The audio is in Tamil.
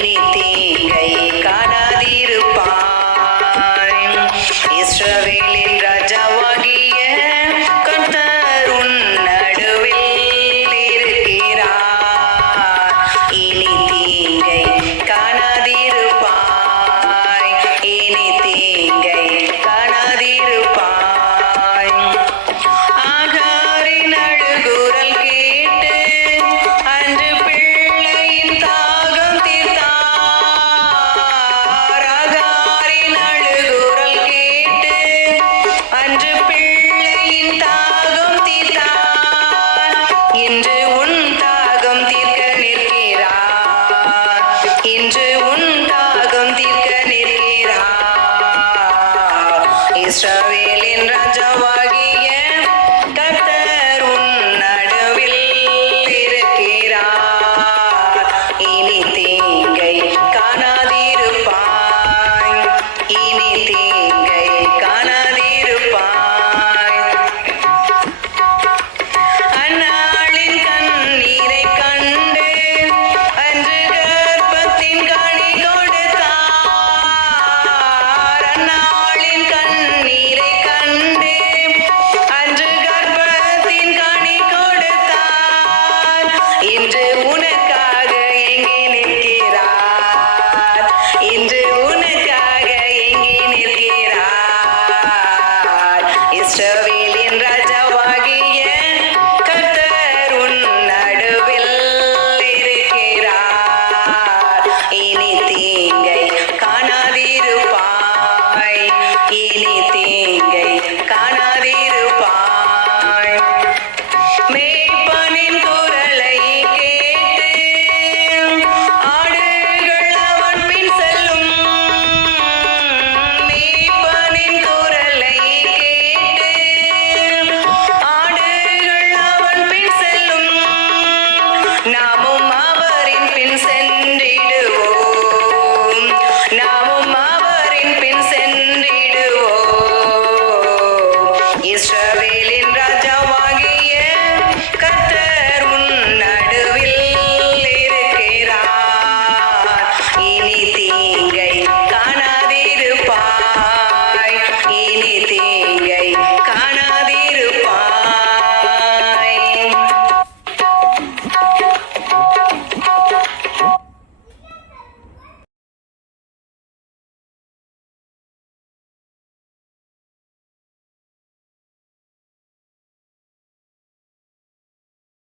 baby. இஸ்ரவேலின் ராஜாவாகி தேனே தேங்கை காணாதிருப்பான்